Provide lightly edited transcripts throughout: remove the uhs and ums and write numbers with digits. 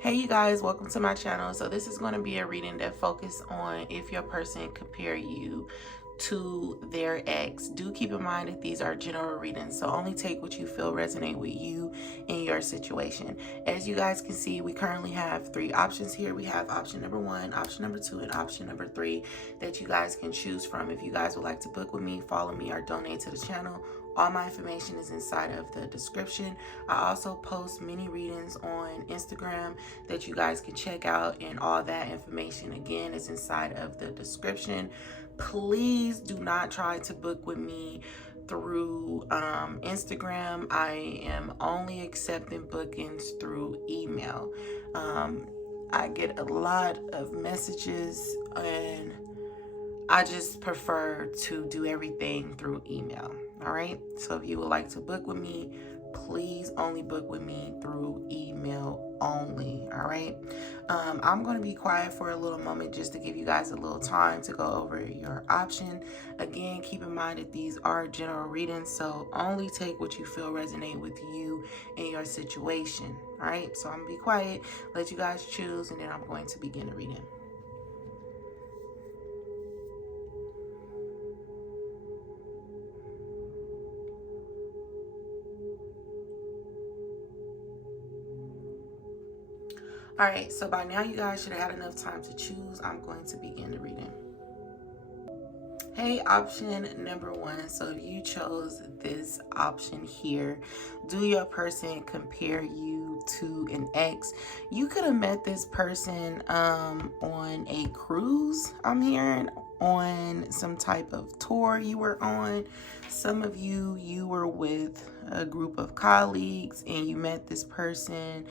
Hey you guys, welcome to my channel. So this is going to be a reading that focuses on if your person compare you to their ex. Do keep in mind that these are general readings, so only take what you feel resonate with you in your situation. As you guys can see, we currently have 3 options here. We have option number 1, option number 2, and option number 3 that you guys can choose from. If you guys would like to book with me, follow me, or donate to the channel, all my information is inside of the description. I also post mini readings on Instagram that you guys can check out, and all that information again is inside of the description. Please do not try to book with me through Instagram. I am only accepting bookings through email. I get a lot of messages and I just prefer to do everything through email. All right. So if you would like to book with me, please only book with me through email only. All right. I'm going to be quiet for a little moment just to give you guys a little time to go over your option. Again, keep in mind that these are general readings, so only take what you feel resonate with you and your situation. All right. So I'm going to be quiet, let you guys choose, and then I'm going to begin the reading. All right, so by now you guys should have had enough time to choose. I'm going to begin the reading. Hey, option number 1. So if you chose this option here, do your person compare you to an ex? You could have met this person on a cruise, I'm hearing, on some type of tour you were on. Some of you were with a group of colleagues and you met this person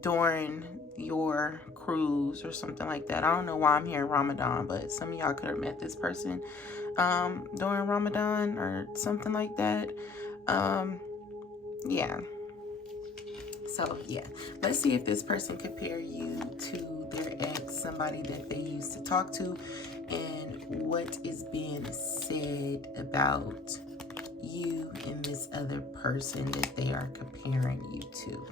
during your cruise or something like that. I don't know why I'm here in Ramadan, but some of y'all could have met this person during Ramadan or something like that. Yeah. So yeah, let's see if this person compare you to their ex, somebody that they used to talk to, and what is being said about you and this other person that they are comparing you to.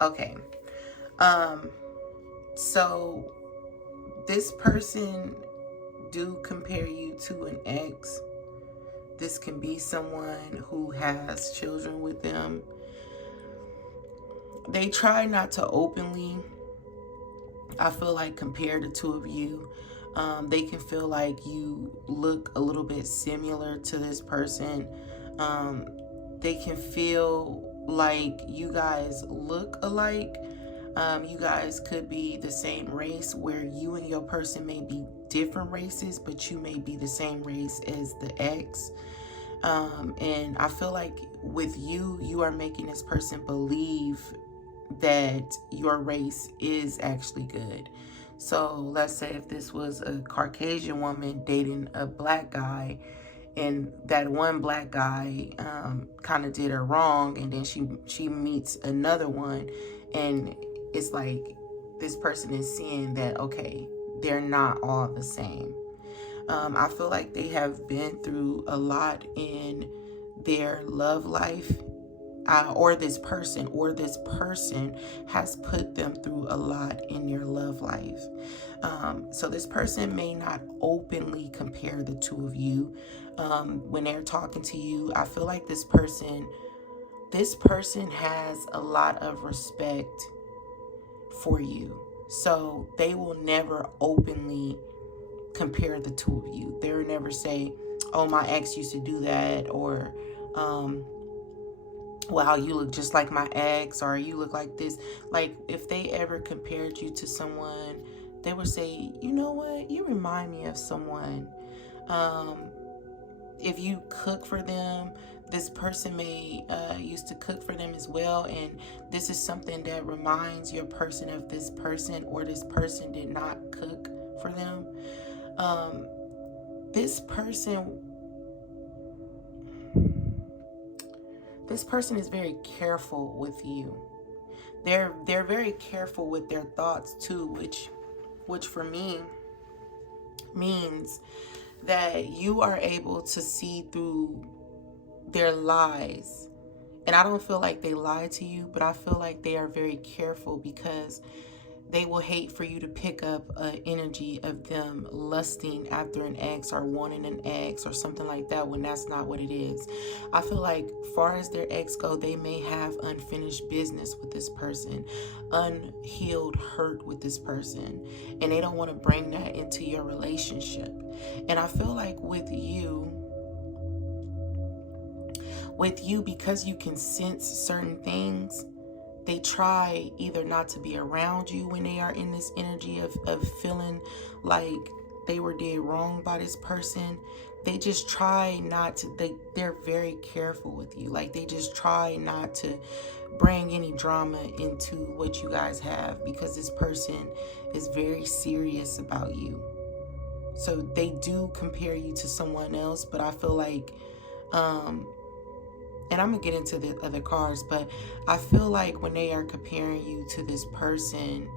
Okay. So this person do compare you to an ex. This can be someone who has children with them. They try not to openly, I feel like, compare the two of you. They can feel like you look a little bit similar to this person. They can feel like you guys look alike. You guys could be the same race, where you and your person may be different races, but you may be the same race as the ex. And I feel like with you, you are making this person believe that your race is actually good. So let's say if this was a Caucasian woman dating a black guy, and that one black guy kind of did her wrong, and then she meets another one, and it's like this person is seeing that, okay, they're not all the same. I feel like they have been through a lot in their love life, or this person has put them through a lot in their love life. So this person may not openly compare the two of you. When they're talking to you, I feel like this person has a lot of respect for you. So they will never openly compare the two of you. They will never say, oh, my ex used to do that, or wow, you look just like my ex, or you look like this. Like, if they ever compared you to someone, they would say, you know what, you remind me of someone. If you cook for them, this person may used to cook for them as well, and this is something that reminds your person of this person, or this person did not cook for them. This person is very careful with you. They're very careful with their thoughts too, which for me means that you are able to see through their lies. And I don't feel like they lie to you, but I feel like they are very careful, because they will hate for you to pick up an energy of them lusting after an ex or wanting an ex or something like that, when that's not what it is. I feel like far as their ex go, they may have unfinished business with this person, unhealed hurt with this person, and they don't want to bring that into your relationship. And I feel like with you, because you can sense certain things, they try either not to be around you when they are in this energy of feeling like they were did wrong by this person. They just try not to, they're very careful with you. Like, they just try not to bring any drama into what you guys have, because this person is very serious about you. So they do compare you to someone else, but I feel like, and I'm going to get into the other cards, but I feel like when they are comparing you to this person,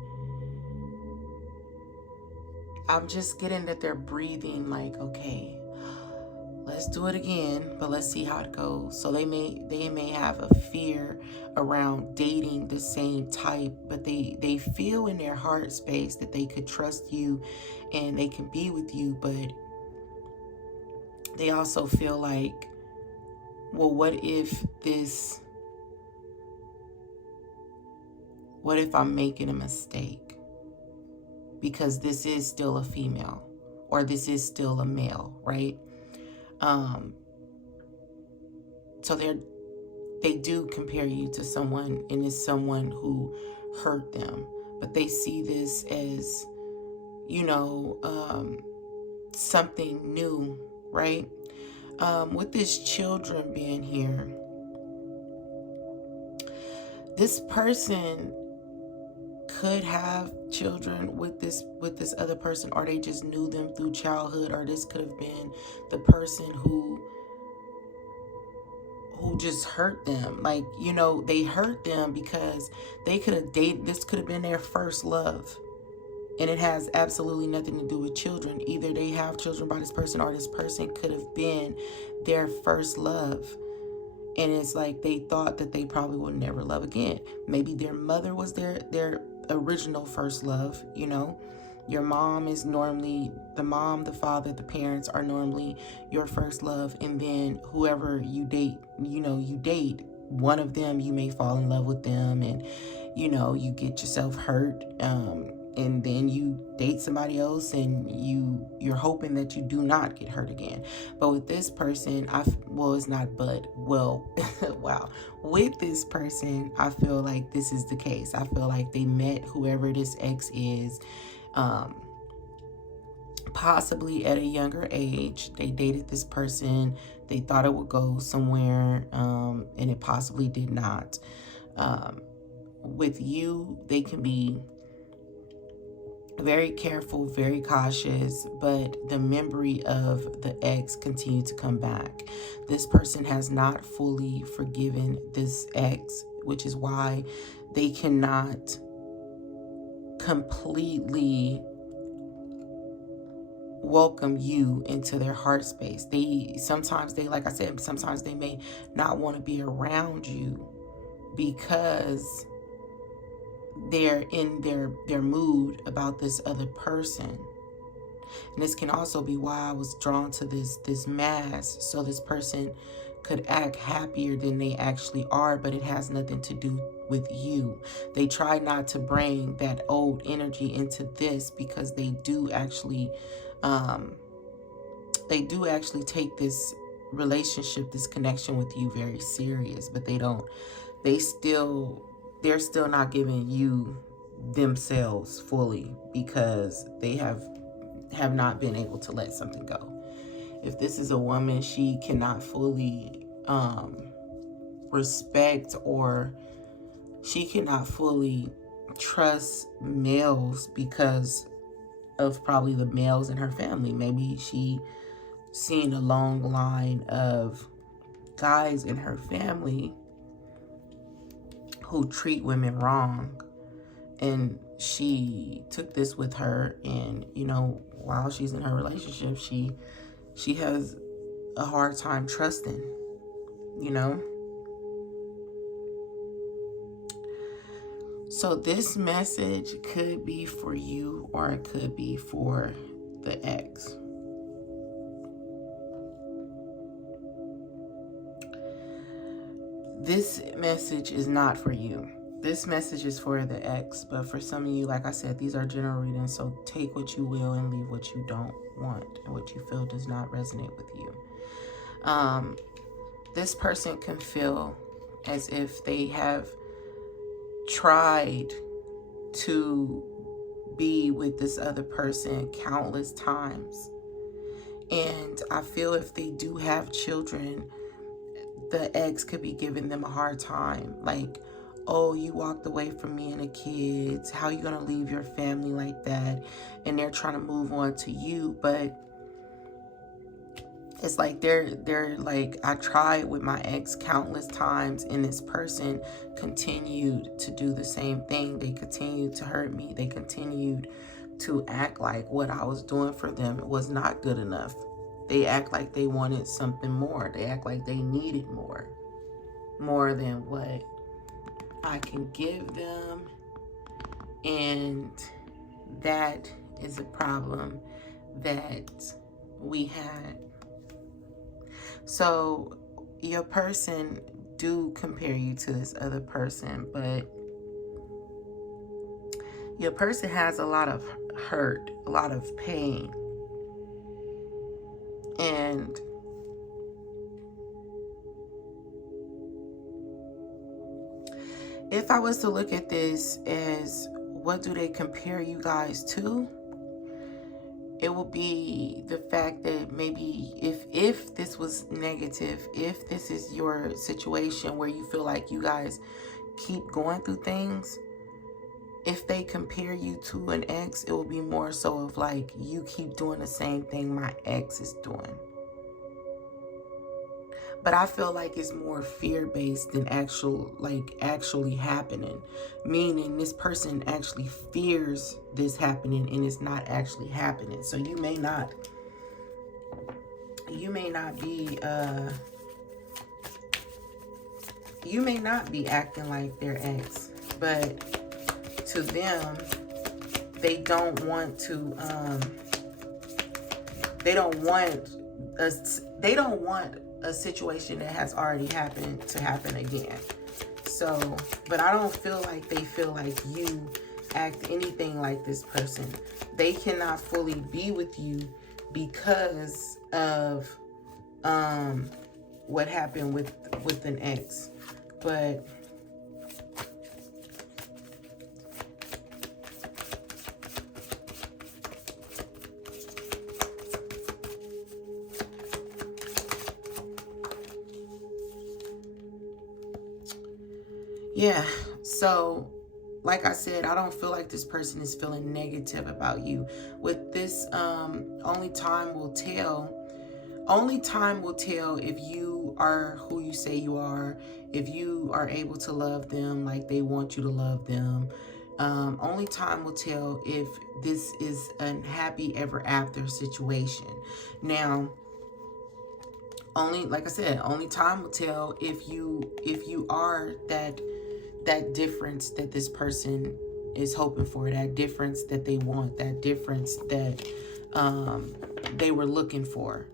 I'm just getting that they're breathing like, okay, let's do it again, but let's see how it goes. So they may have a fear around dating the same type, but they feel in their heart space that they could trust you and they can be with you, but they also feel like, well, what if I'm making a mistake? Because this is still a female, or this is still a male, right? So they do compare you to someone, and it's someone who hurt them, but they see this as, something new, right? With this children being here, this person could have children with this other person, or they just knew them through childhood, or this could have been the person who just hurt them. Like, they hurt them because they could have dated, this could have been their first love. And it has absolutely nothing to do with children. Either they have children by this person, or this person could have been their first love. And it's like they thought that they probably would never love again. Maybe their mother was their original first love. Your mom is normally, the mom, the father, the parents are normally your first love. And then whoever you date, you date one of them, you may fall in love with them, and, you get yourself hurt. And then you date somebody else, and you're hoping that you do not get hurt again. But with this person, wow. With this person, I feel like this is the case. I feel like they met whoever this ex is, possibly at a younger age. They dated this person. They thought it would go somewhere, and it possibly did not. With you, they can be very careful, very cautious, but the memory of the ex continued to come back. This person has not fully forgiven this ex, which is why they cannot completely welcome you into their heart space. Sometimes they may not want to be around you because they're in their mood about this other person. And this can also be why I was drawn to this mask, so this person could act happier than they actually are, but it has nothing to do with you. They try not to bring that old energy into this, because they do actually take this relationship, this connection with you very serious, but they're still not giving you themselves fully, because they have not been able to let something go. If this is a woman, she cannot fully respect, or she cannot fully trust males because of probably the males in her family. Maybe she seen a long line of guys in her family who treat women wrong, And she took this with her, and you know, while she's in her relationship, she has a hard time trusting, you know. So this message could be for you, or it could be for the ex. This message is not for you. This message is for the ex, but for some of you, like I said, these are general readings, so take what you will and leave what you don't want and what you feel does not resonate with you. This person can feel as if they have tried to be with this other person countless times. And I feel if they do have children, the ex could be giving them a hard time. Like, oh, you walked away from me and the kids. How you gonna leave your family like that? And they're trying to move on to you, but it's like they're like, I tried with my ex countless times, and this person continued to do the same thing. They continued to hurt me. They continued to act like what I was doing for them was not good enough. They act like they wanted something more. They act like they needed more than what I can give them. And that is a problem that we had. So your person do compare you to this other person, but your person has a lot of hurt, a lot of pain. And if I was to look at this as what do they compare you guys to, it will be the fact that maybe if this was negative, if this is your situation where you feel like you guys keep going through things, if they compare you to an ex, it will be more so of like, you keep doing the same thing my ex is doing. But I feel like it's more fear-based than actually happening. Meaning this person actually fears this happening and it's not actually happening. So you may not be acting like their ex, but to them, they don't want a situation that has already happened to happen again. So, but I don't feel like they feel like you act anything like this person. They cannot fully be with you because of what happened with an ex. But yeah, so like I said, I don't feel like this person is feeling negative about you. With this, only time will tell. Only time will tell if you are who you say you are, if you are able to love them like they want you to love them. Only time will tell if this is a happy ever after situation. Now, like I said, only time will tell if you are that difference that this person is hoping for, that difference that they want, that difference that they were looking for.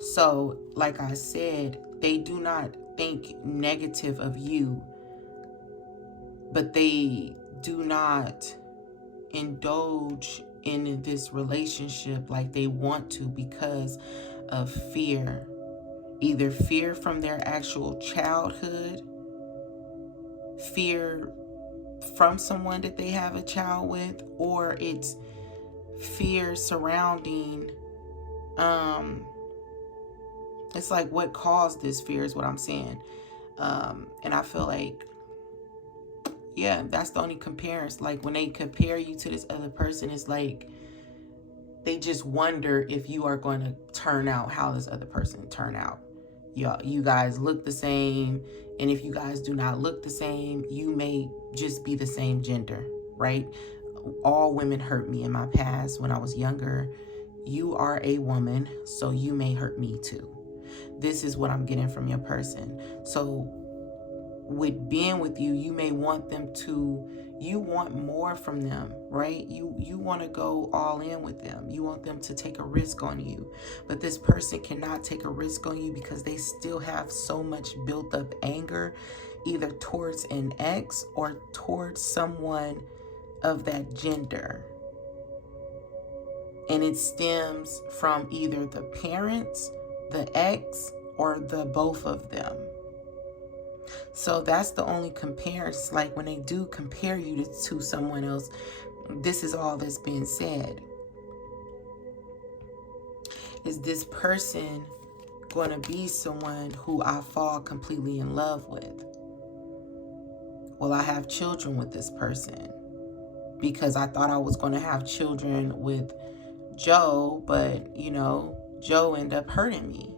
So, like I said, they do not think negative of you, but they do not indulge in this relationship like they want to because of fear. Either fear from their actual childhood, fear from someone that they have a child with, or it's fear surrounding, it's like what caused this fear is what I'm saying. And I feel like, yeah, that's the only comparison. Like when they compare you to this other person, it's like they just wonder if you are going to turn out how this other person turned out. You guys look the same, and if you guys do not look the same, you may just be the same gender. right? All women hurt me in my past when I was younger. You are a woman, so you may hurt me too. This is what I'm getting from your person. So with being with you, you may want them to, you want more from them, right? You want to go all in with them. You want them to take a risk on you. But this person cannot take a risk on you because they still have so much built up anger, either towards an ex or towards someone of that gender. And it stems from either the parents, the ex, or the both of them. So that's the only comparison. Like when they do compare you to someone else, this is all that's being said. Is this person going to be someone who I fall completely in love with? Will I have children with this person? Because I thought I was going to have children with Joe, but, you know, Joe ended up hurting me.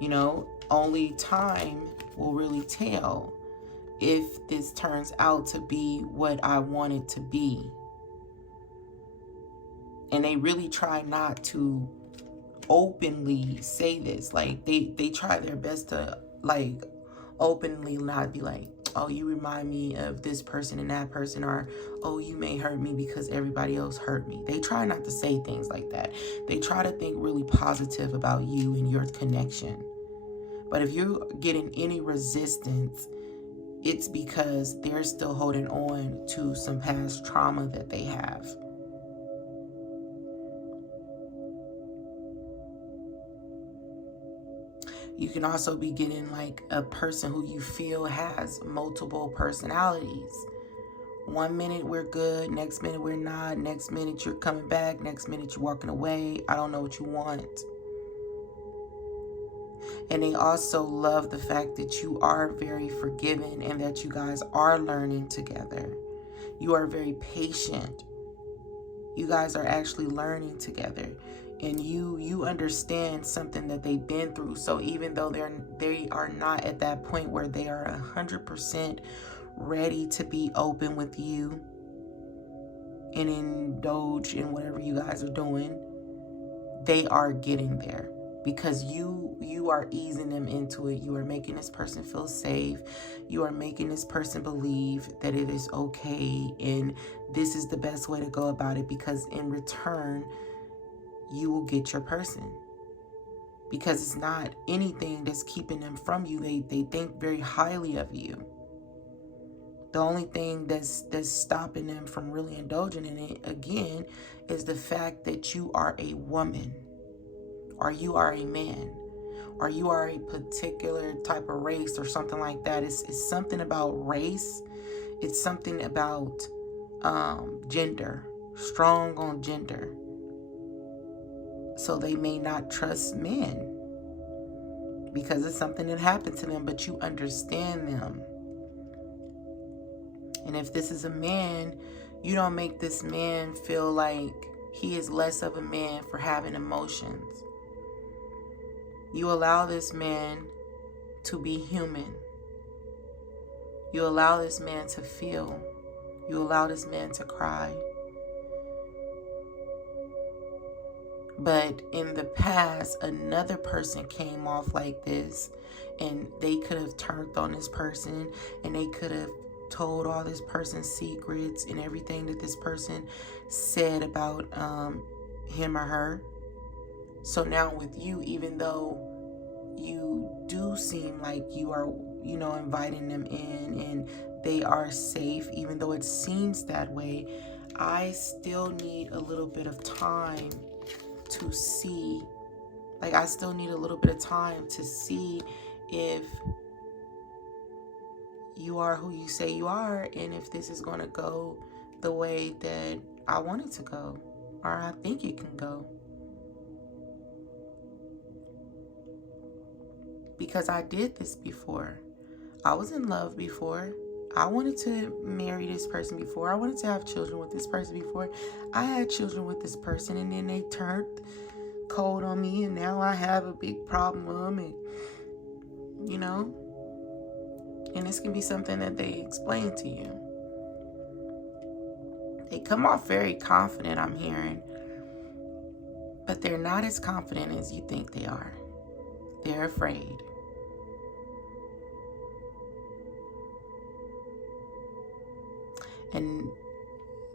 You know, only time will really tell if this turns out to be what I want it to be. And they really try not to openly say this. Like they try their best to like openly not be like, oh, you remind me of this person and that person, or oh, you may hurt me because everybody else hurt me. They try not to say things like that. They try to think really positive about you and your connection. But if you're getting any resistance, it's because they're still holding on to some past trauma that they have. You can also be getting like a person who you feel has multiple personalities. One minute we're good, next minute we're not, next minute you're coming back, next minute you're walking away. I don't know what you want. And they also love the fact that you are very forgiving and that you guys are learning together. You are very patient. You guys are actually learning together. And you understand something that they've been through. So even though they are not at that point where they are 100% ready to be open with you and indulge in whatever you guys are doing, they are getting there because you are easing them into it. You are making this person feel safe. You are making this person believe that it is okay and this is the best way to go about it, because in return you will get your person, because it's not anything that's keeping them from you. They think very highly of you. The only thing that's stopping them from really indulging in it again is the fact that you are a woman, or you are a man, or you are a particular type of race or something like that. It's something about race. It's something about gender, strong on gender. So they may not trust men because it's something that happened to them, but you understand them. And if this is a man, you don't make this man feel like he is less of a man for having emotions. You allow this man to be human. You allow this man to feel. You allow this man to cry. But in the past, another person came off like this, and they could have turned on this person, and they could have told all this person's secrets and everything that this person said about him or her. So now with you, even though you do seem like you are, you know, inviting them in and they are safe, even though it seems that way, I still need a little bit of time to see. Like, I still need a little bit of time to see if you are who you say you are, and if this is going to go the way that I want it to go, or I think it can go. Because I did this before. I was in love before. I wanted to marry this person before. I wanted to have children with this person before. I had children with this person, and then they turned cold on me, and now I have a big problem, and you know, and this can be something that they explain to you. They come off very confident, I'm hearing. But they're not as confident as you think they are. They're afraid. And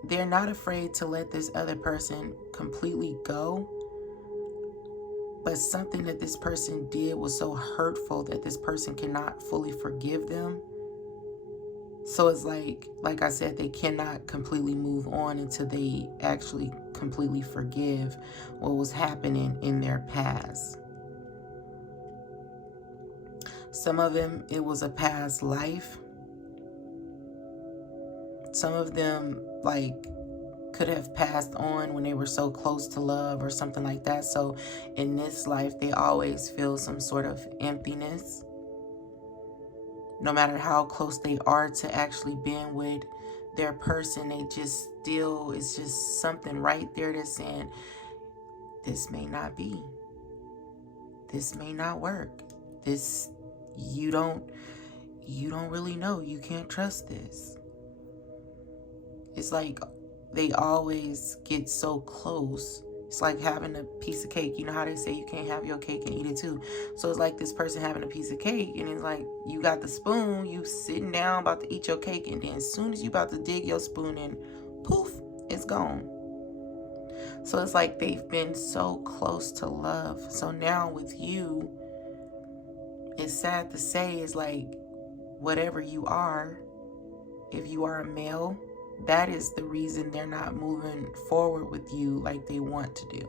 they're not afraid to let this other person completely go. But something that this person did was so hurtful that this person cannot fully forgive them. So it's like I said, they cannot completely move on until they actually completely forgive what was happening in their past. Some of them, it was a past life. Some of them, could have passed on when they were so close to love or something like that. So in this life, they always feel some sort of emptiness. No matter how close they are to actually being with their person, they just still, it's just something right there that's saying, this may not be. This may not work. This, you don't really know. You can't trust this. It's like they always get so close. It's like having a piece of cake. You know how they say you can't have your cake and eat it too. So it's like this person having a piece of cake, and it's like you got the spoon, you sitting down about to eat your cake, and then as soon as you about to dig your spoon in, poof, it's gone. So it's like they've been so close to love. So now with you, it's sad to say, it's like whatever you are, if you are a male, that is the reason they're not moving forward with you like they want to do.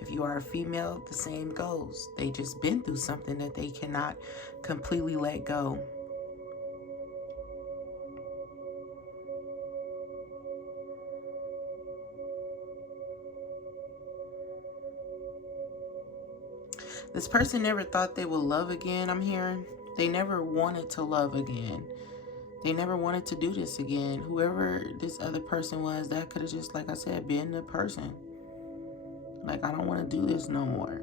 If you are a female, the same goes. They just been through something that they cannot completely let go. This person never thought they would love again, I'm hearing. They never wanted to love again. They never wanted to do this again. Whoever this other person was, that could have just, like I said, been the person. Like, I don't want to do this no more.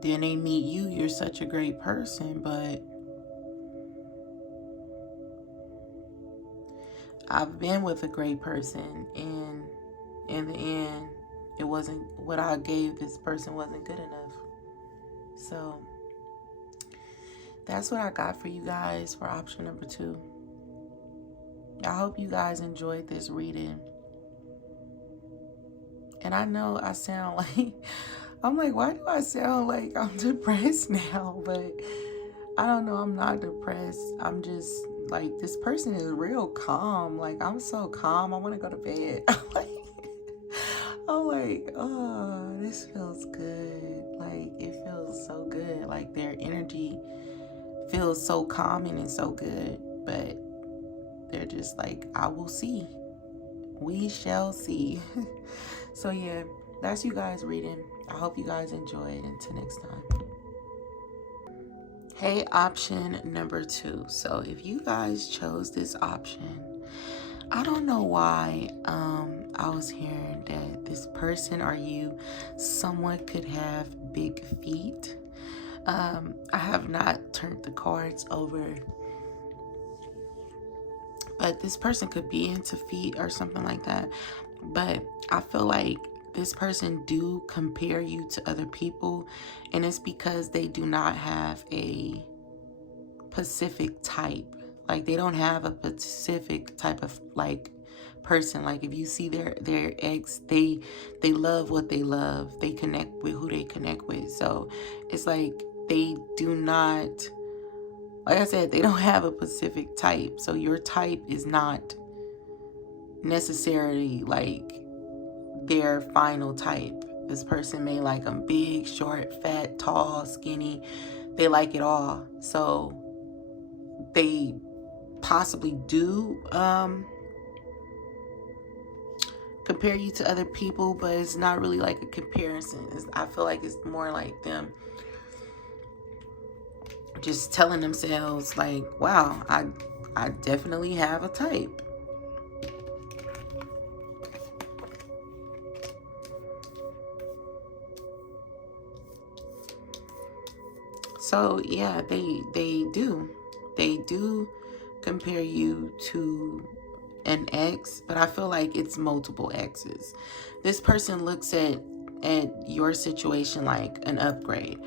Then they meet you. You're such a great person, but I've been with a great person, and in the end, it wasn't, what I gave this person wasn't good enough. So that's what I got for you guys for option number 2. I hope you guys enjoyed this reading. And I know I sound like, I'm like, why do I sound like I'm depressed now? But I don't know, I'm not depressed. I'm just like, this person is real calm. Like, I'm so calm. I want to go to bed. I'm like, oh, this feels good. Like, it feels so good. Like, their energy feels so calming and so good. But they're just like, I will see. We shall see. So yeah, that's you guys reading. I hope you guys enjoyed. Until next time. Hey, option number 2. So if you guys chose this option, I don't know why I was hearing that this person or you, someone could have big feet. I have not turned the cards over, but this person could be into feet or something like that. But I feel like this person do compare you to other people, and it's because they do not have a specific type. Like, they don't have a specific type of like person. Like, if you see their ex, they love what they love. They connect with who they connect with. So it's like they do not, like I said, they don't have a specific type. So your type is not necessarily like their final type. This person may like them big, short, fat, tall, skinny. They like it all. So they possibly do compare you to other people, but it's not really like a comparison. I feel like it's more like them just telling themselves like, wow, I definitely have a type. So yeah, they do compare you to an ex, but I feel like it's multiple exes. This person looks at your situation like an upgrade.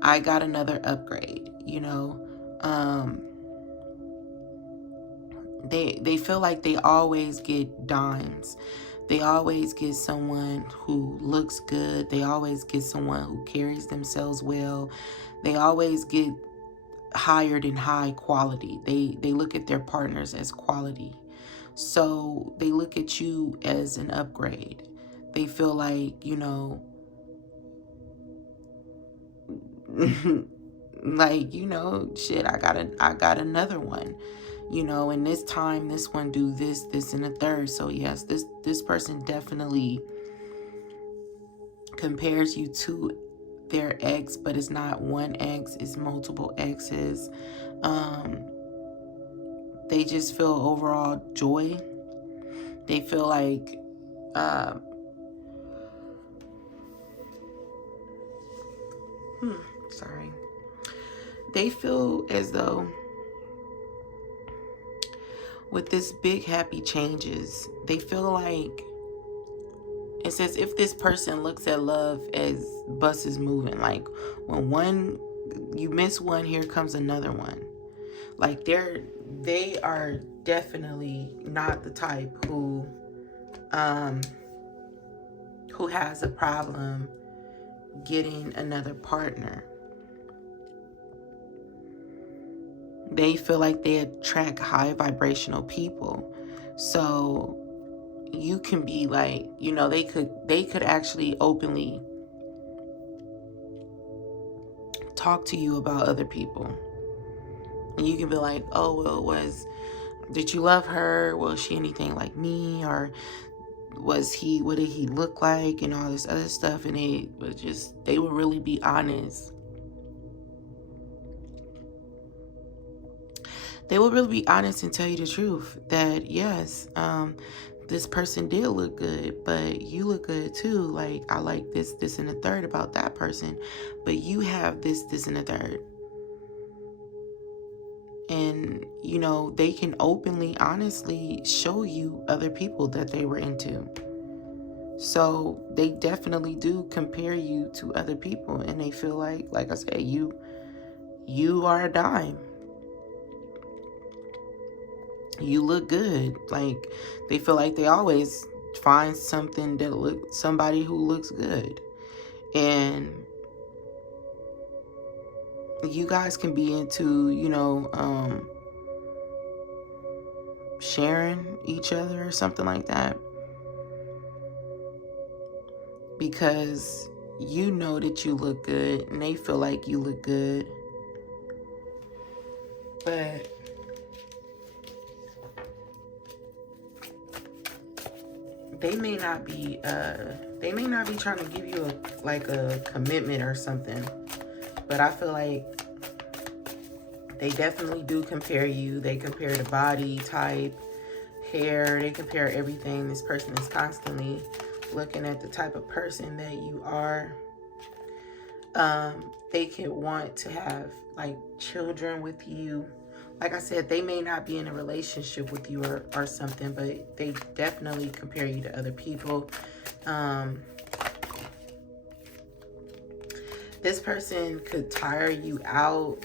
I got another upgrade, you know. They feel like they always get dimes. They always get someone who looks good. They always get someone who carries themselves well. They always get hired in high quality. They look at their partners as quality. So they look at you as an upgrade. They feel like, you know, like, you know, shit, I got another one, you know, and this time this one do this, and a third. So yes, this person definitely compares you to their ex, but it's not one ex, it's multiple exes. They just feel overall joy. They feel like they feel as though with this big happy changes, they feel like it's as if this person looks at love as buses moving. Like when you miss one, here comes another one. Like they are definitely not the type who has a problem getting another partner. They feel like they attract high vibrational people. So you can be like, you know, they could actually openly talk to you about other people. And you can be like, oh, well, did you love her? Was she anything like me? Or what did he look like? And all this other stuff. And they would really be honest. They will really be honest and tell you the truth that yes, this person did look good, but you look good too. Like, I like this, and a third about that person, but you have this, and a third. And, you know, they can openly, honestly show you other people that they were into. So they definitely do compare you to other people, and they feel like I said, you are a dime. You look good. Like, they feel like they always find somebody who looks good. And you guys can be into, you know, sharing each other or something like that. Because you know that you look good and they feel like you look good. But they may not be trying to give you a commitment or something. But I feel like they definitely do compare you. They compare the body type, hair, they compare everything. This person is constantly looking at the type of person that you are. They can want to have like children with you. Like I said, they may not be in a relationship with you or something, but they definitely compare you to other people. This person could tire you out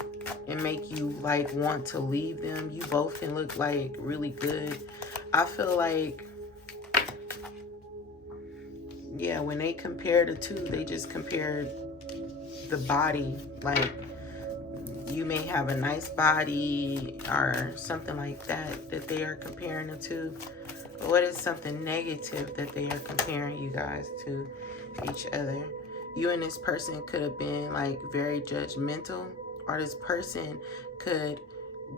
and make you like want to leave them. You both can look like really good. I feel like, yeah, when they compare the two, they just compare the body. Like, you may have a nice body or something like that they are comparing the two. But what is something negative that they are comparing you guys to each other? You and this person could have been like very judgmental, or this person could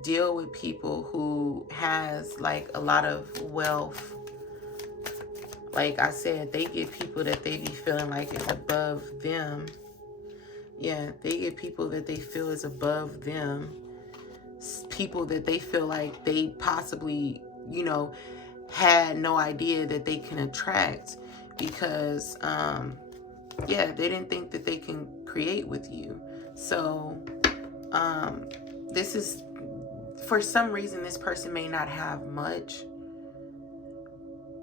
deal with people who has like a lot of wealth. Like I said, they get people that they be feeling like is above them. Yeah, they get people that they feel is above them. People that they feel like they possibly, you know, had no idea that they can attract because, yeah, they didn't think that they can create with you. So, this is, for some reason, this person may not have much.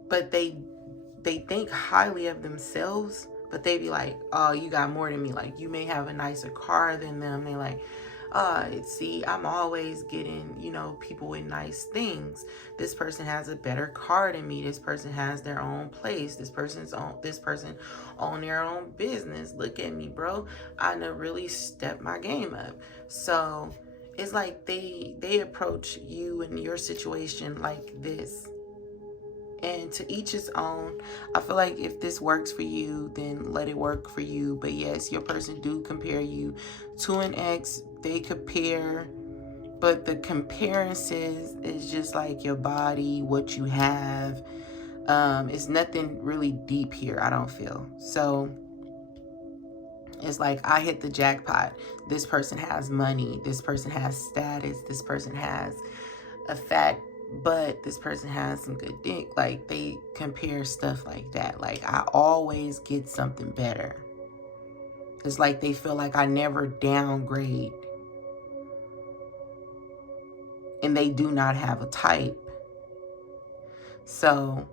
but they think highly of themselves, but they be like, oh, you got more than me. Like, you may have a nicer car than them. They like, see, I'm always getting, people with nice things. This person has a better car than me. This person has their own place. This person own their own business. Look at me, bro. I done really stepped my game up. So it's like they approach you and your situation like this. And to each his own. I feel like if this works for you, then let it work for you. But yes, your person do compare you to an ex. They compare, but the comparisons is just like your body, what you have. It's nothing really deep here, I don't feel. So it's like, I hit the jackpot. This person has money. This person has status. This person has a fat but this person has some good dick. Like, they compare stuff like that. Like, I always get something better. It's like they feel like I never downgrade. And they do not have a type. So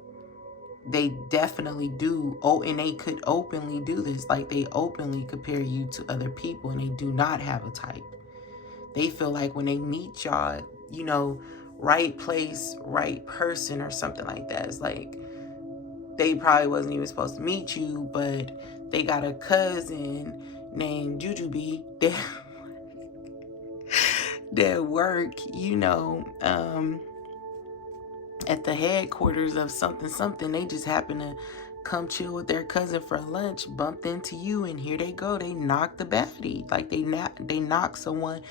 they definitely do. Oh, and they could openly do this. Like, they openly compare you to other people and they do not have a type. They feel like when they meet y'all, right place, right person or something like that. It's like they probably wasn't even supposed to meet you, but they got a cousin named Jujubee that work, at the headquarters of something. They just happen to come chill with their cousin for lunch, bumped into you, and here they go. They knock the baddie. Like, they knock someone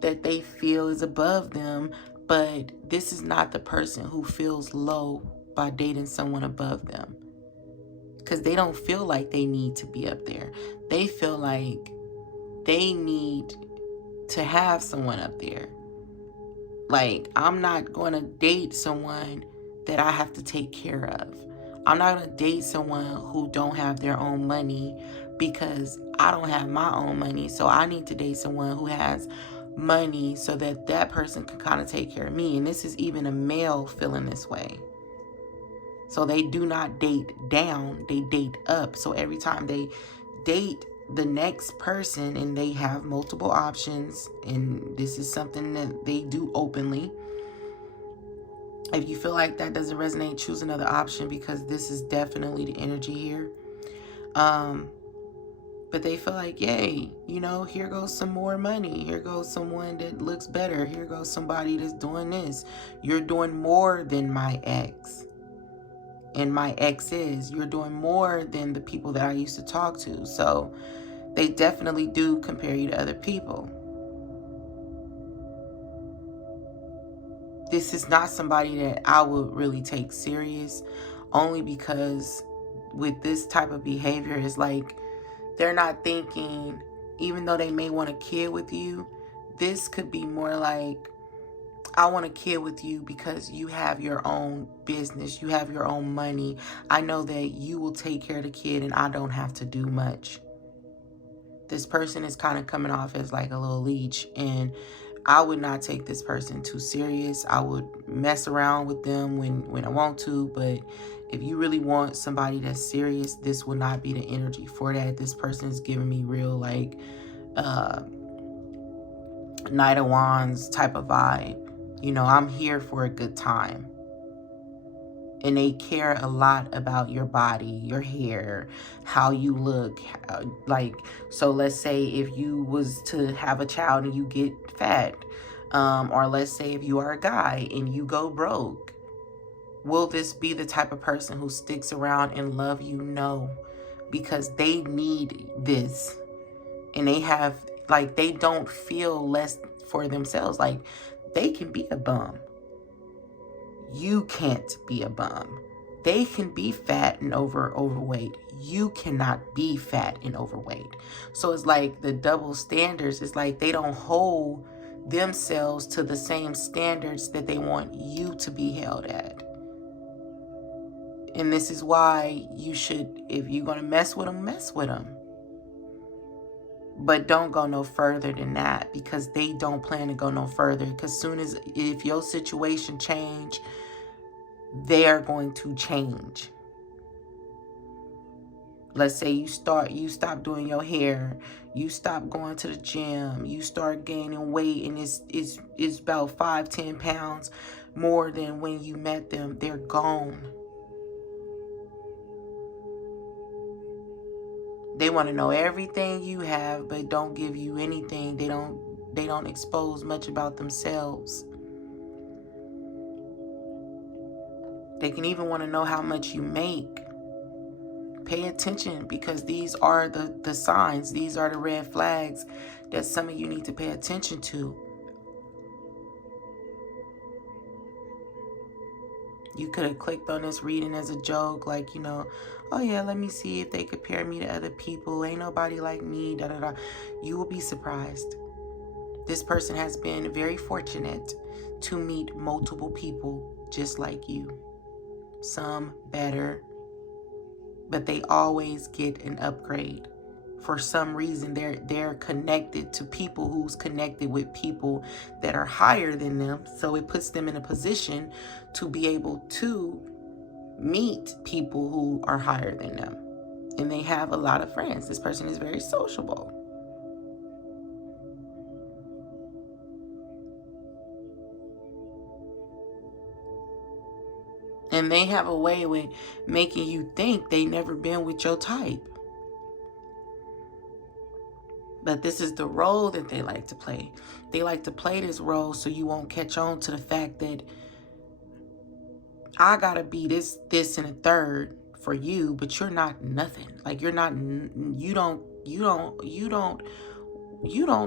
that they feel is above them. But this is not the person who feels low by dating someone above them. Because they don't feel like they need to be up there. They feel like they need to have someone up there. Like, I'm not going to date someone that I have to take care of. I'm not going to date someone who don't have their own money because I don't have my own money. So I need to date someone who has money so that person can kind of take care of me. And this is even a male feeling this way. So they do not date down, they date up. So every time they date the next person, and they have multiple options, and this is something that they do openly. If you feel like that doesn't resonate, choose another option, because this is definitely the energy here. But they feel like, yay, here goes some more money. Here goes someone that looks better. Here goes somebody that's doing this. You're doing more than my ex. And my ex you're doing more than the people that I used to talk to. So they definitely do compare you to other people. This is not somebody that I would really take serious, only because with this type of behavior, it's like they're not thinking, even though they may want a kid with you, this could be more like, I want a kid with you because you have your own business, you have your own money. I know that you will take care of the kid and I don't have to do much. This person is kind of coming off as like a little leech, and I would not take this person too serious. I would mess around with them when I want to, but if you really want somebody that's serious, this will not be the energy for that. This person is giving me real like Knight of Wands type of vibe. I'm here for a good time. And they care a lot about your body, your hair, how you look. So let's say if you was to have a child and you get fat, or let's say if you are a guy and you go broke, will this be the type of person who sticks around and love you? No, because they need this. And they don't feel less for themselves. Like, they can be a bum. You can't be a bum. They can be fat and overweight. You cannot be fat and overweight. So it's like the double standards. It's like they don't hold themselves to the same standards that they want you to be held at. And this is why you should, if you're going to mess with them, mess with them. But don't go no further than that, because they don't plan to go no further. Because if your situation change, they are going to change. Let's say you stop doing your hair, you stop going to the gym, you start gaining weight, and it's about 5-10 pounds more than when you met them. They're gone. They want to know everything you have, but don't give you anything. They don't expose much about themselves. They can even want to know how much you make. Pay attention, because these are the signs. These are the red flags that some of you need to pay attention to. You could have clicked on this reading as a joke, like, oh yeah, let me see if they compare me to other people. Ain't nobody like me, da da da. You will be surprised. This person has been very fortunate to meet multiple people just like you. Some better, but they always get an upgrade. For some reason, they're connected to people who's connected with people that are higher than them. So it puts them in a position to be able to meet people who are higher than them. And they have a lot of friends. This person is very sociable. And they have a way with making you think they never been with your type. But this is the role that they like to play. They like to play this role so you won't catch on to the fact that I gotta be this, and a third for you, but you're not nothing. Like you don't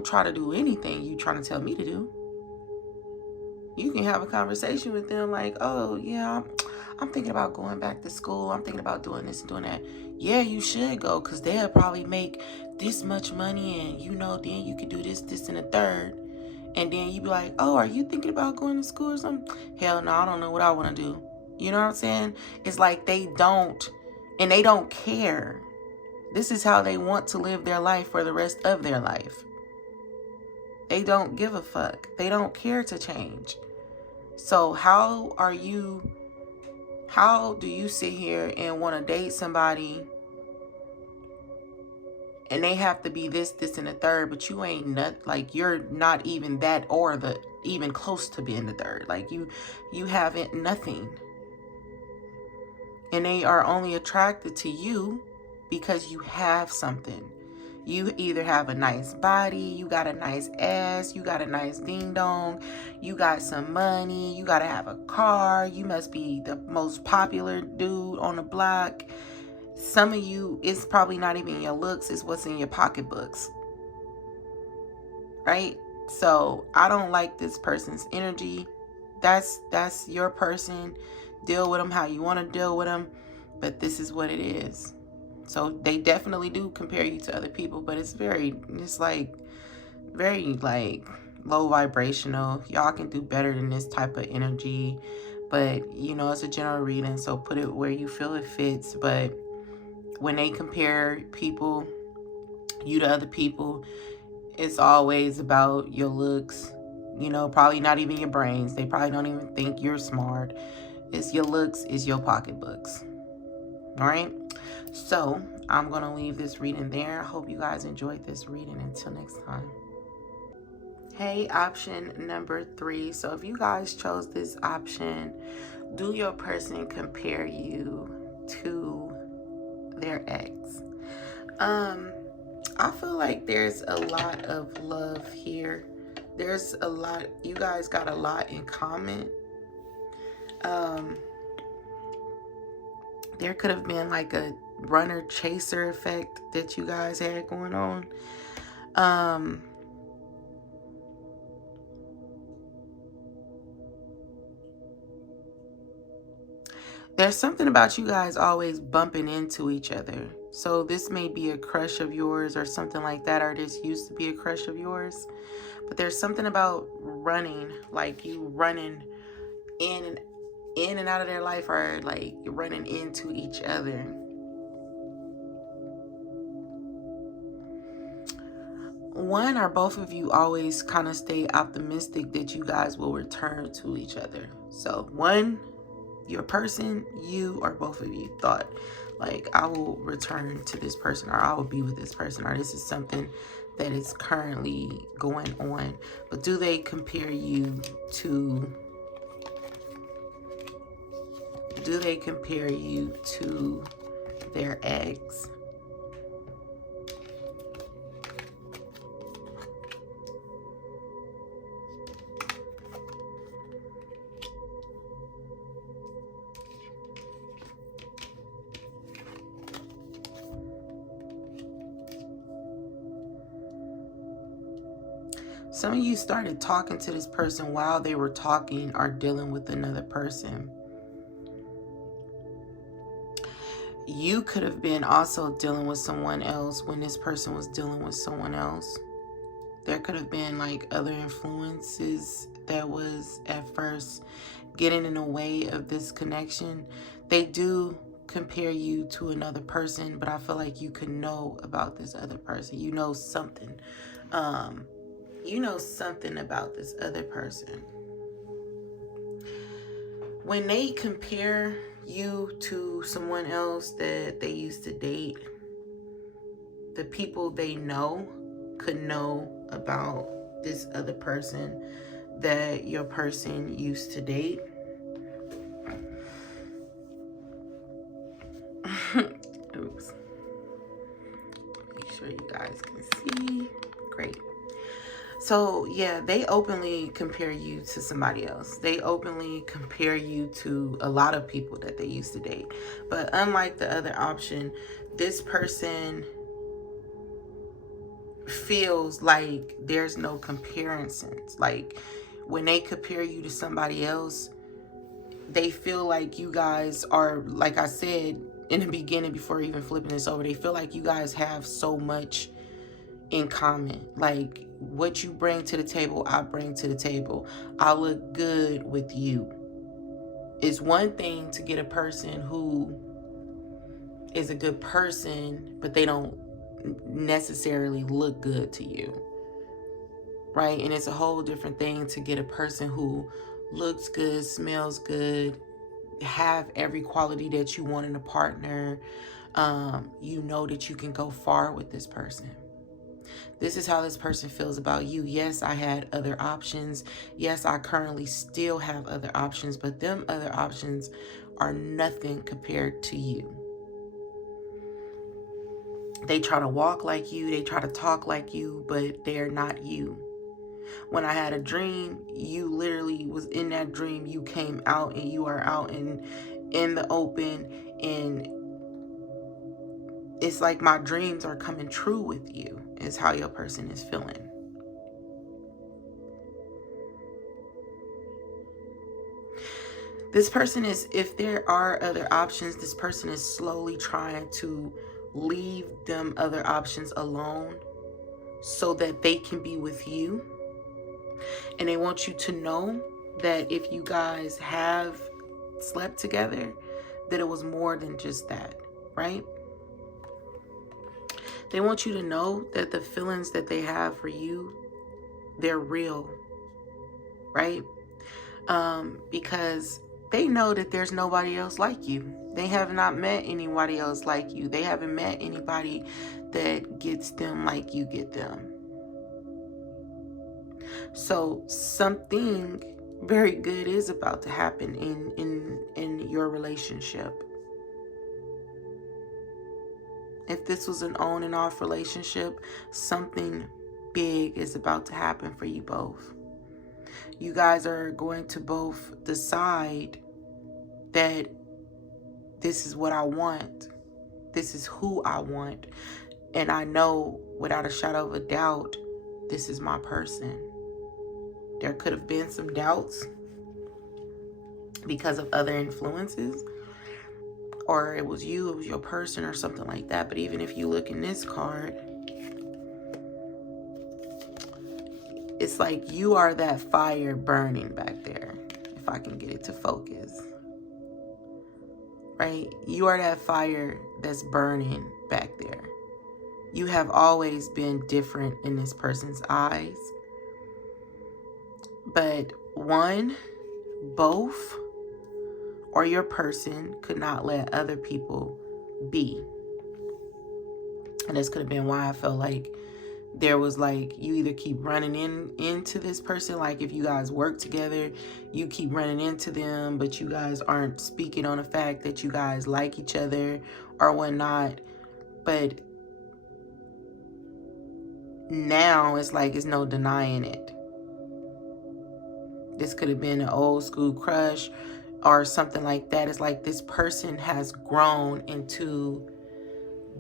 try to do anything you trying to tell me to do. You can have a conversation with them like, oh yeah, I'm thinking about going back to school. I'm thinking about doing this and doing that. Yeah, you should go, because they'll probably make this much money, and then you could do this, and a third. And then you be like, oh, are you thinking about going to school or something? Hell no, I don't know what I want to do. You know what I'm saying? It's like they don't care. This is how they want to live their life for the rest of their life. They don't give a fuck. They don't care to change. So how do you sit here and want to date somebody and they have to be this, and a third, but you ain't like you're not even that, or even close to being the third. Like you haven't nothing. And they are only attracted to you because you have something. You either have a nice body, you got a nice ass, you got a nice ding dong, you got some money, you got to have a car, you must be the most popular dude on the block. Some of you, it's probably not even your looks, it's what's in your pocketbooks. Right? So I don't like this person's energy. That's your person. Deal with them how you want to deal with them. But this is what it is. So they definitely do compare you to other people, but it's very low vibrational. Y'all can do better than this type of energy. But it's a general reading, so put it where you feel it fits. But when they compare you to other people, it's always about your looks. Probably not even your brains. They probably don't even think you're smart. It's your looks, it's your pocketbooks. All right? So I'm going to leave this reading there. I hope you guys enjoyed this reading. Until next time. Hey, option number 3. So if you guys chose this option, do your person compare you to their ex? I feel like there's a lot of love here. There's a lot. You guys got a lot in common. There could have been like a runner chaser effect that you guys had going on. There's something about you guys always bumping into each other. So this may be a crush of yours or something like that, or this used to be a crush of yours. But there's something about running, like you running in and out of their life, or like you're running into each other. One or both of you always kind of stay optimistic that you guys will return to each other. So one your person, you or both of you thought, like, I will return to this person, or I will be with this person, or this is something that is currently going on. But do they compare you to their ex? Some of you started talking to this person while they were talking or dealing with another person. You could have been also dealing with someone else when this person was dealing with someone else. There could have been like other influences that was at first getting in the way of this connection. They do compare you to another person, but I feel like you could know about this other person. You know something. You know something about this other person. When they compare you to someone else that they used to date, the people they know could know about this other person that your person used to date. Oops. Make sure you guys can see. Great. So yeah, they openly compare you to somebody else. They openly compare you to a lot of people that they used to date. But unlike the other option, this person feels like there's no comparisons. Like when they compare you to somebody else, they feel like you guys are, like I said in the beginning before even flipping this over, they feel like you guys have so much in common. Like what you bring to the table, I bring to the table. I look good with you. It's one thing to get a person who is a good person, but they don't necessarily look good to you, right? And it's a whole different thing to get a person who looks good, smells good, have every quality that you want in a partner. You know that you can go far with this person. This is how this person feels about you. Yes, I had other options. Yes, I currently still have other options, but them other options are nothing compared to you. They try to walk like you. They try to talk like you, but they're not you. When I had a dream, you literally was in that dream. You came out and you are out in the open, and it's like my dreams are coming true with you, is how your person is feeling. This person is, if there are other options, this person is slowly trying to leave them other options alone so that they can be with you. And they want you to know that if you guys have slept together, that it was more than just that, right? They want you to know that the feelings that they have for you, they're real, right? Because they know that there's nobody else like you. They have not met anybody else like you. They haven't met anybody that gets them like you get them. So something very good is about to happen in your relationship. If this was an on and off relationship, something big is about to happen for you both. You guys are going to both decide that this is what I want. This is who I want. And I know without a shadow of a doubt, this is my person. There could have been some doubts because of other influences, or it was you, it was your person or something like that. But even if you look in this card, it's like you are that fire burning back there. If I can get it to focus. Right? You are that fire that's burning back there. You have always been different in this person's eyes. But one, both, or your person could not let other people be. And this could have been why I felt like there was like, you either keep running into this person, like if you guys work together, you keep running into them, but you guys aren't speaking on the fact that you guys like each other or whatnot. But now it's like, it's no denying it. This could have been an old school crush or something like that. It's like this person has grown into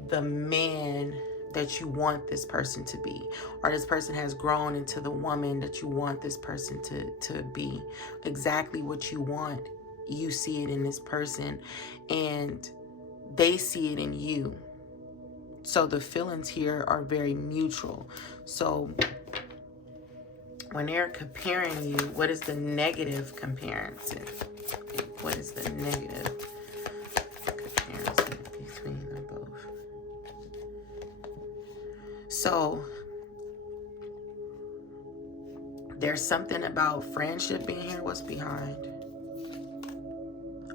the man that you want this person to be, or this person has grown into the woman that you want this person to be. Exactly what you want, you see it in this person, and they see it in you. So the feelings here are very mutual. So when they're comparing you, what is the negative comparison? What is the negative comparison between them both? So there's something about friendship being here. What's behind?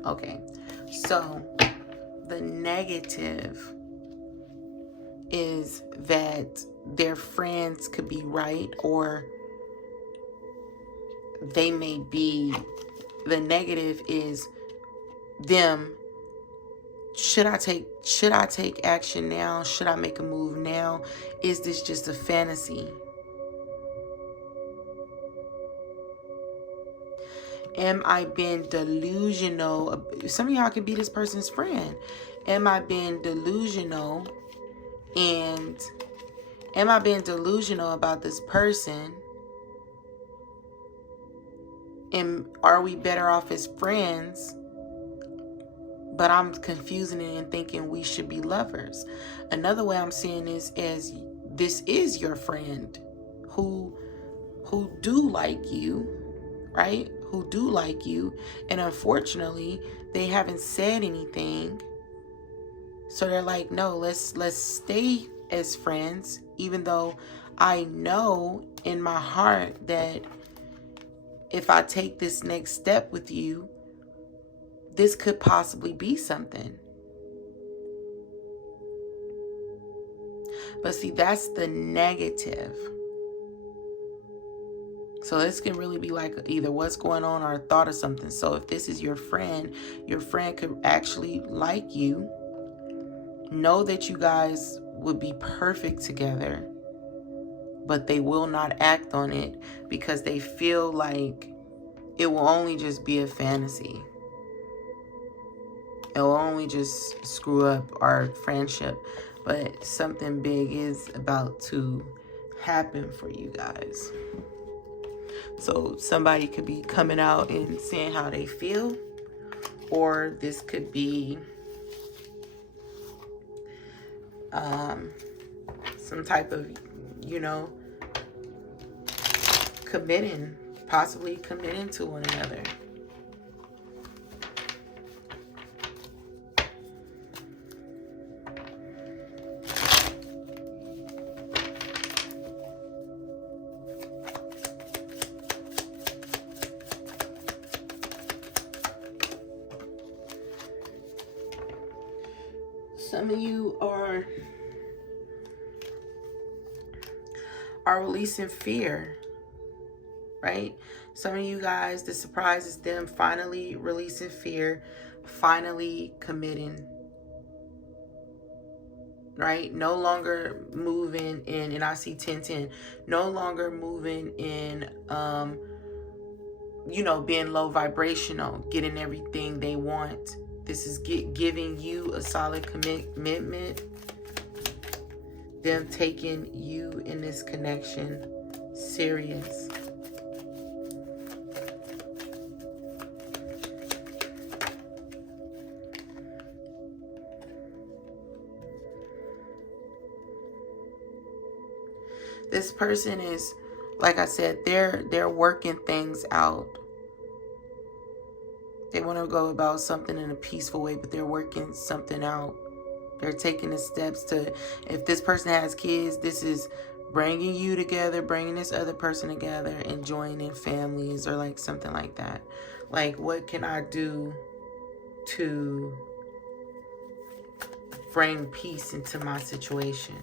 Okay, so the negative is that their friends could be right, or they may be. The negative is them. Should I take action now? Should I make a move now? Is this just a fantasy? Am I being delusional? Some of y'all could be this person's friend. Am I being delusional? And am I being delusional about this person? And are we better off as friends? But I'm confusing it and thinking we should be lovers. Another way I'm seeing this is is your friend who do like you, right? Who do like you, and unfortunately they haven't said anything. So they're like, no, let's stay as friends, even though I know in my heart that if I take this next step with you, this could possibly be something. But see, that's the negative. So this can really be like either what's going on or a thought of something. So if this is your friend could actually like you, know that you guys would be perfect together, but they will not act on it because they feel like it will only just be a fantasy. It will only just screw up our friendship, but something big is about to happen for you guys. So somebody could be coming out and saying how they feel, or this could be some type of, possibly committing to one another. Some of you are releasing fear, right? Some of you guys, the surprise is them finally releasing fear, finally committing, right? No longer moving in, and I see 10-10, no longer moving in, being low vibrational, getting everything they want. This is giving you a solid commitment. Them taking you in this connection serious. This person is, like I said, they're working things out. They want to go about something in a peaceful way, but they're working something out. They're taking the steps to, if this person has kids, this is bringing you together, bringing this other person together, and joining families or like something like that. Like, what can I do to bring peace into my situation.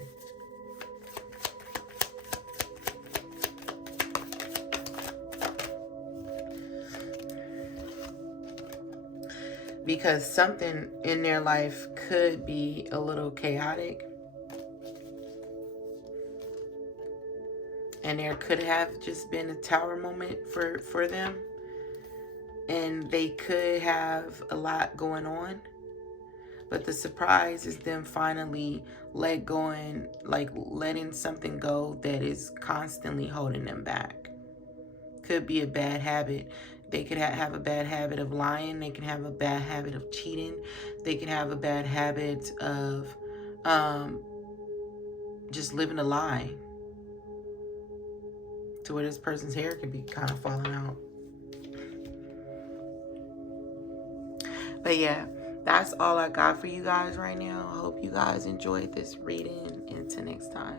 Because something in their life could be a little chaotic. And there could have just been a tower moment for them. And they could have a lot going on. But the surprise is them finally letting something go that is constantly holding them back. Could be a bad habit. They could have a bad habit of lying. They can have a bad habit of cheating. They can have a bad habit of just living a lie, to where this person's hair could be kind of falling out. But yeah, that's all I got for you guys right now. I hope you guys enjoyed this reading. Until next time.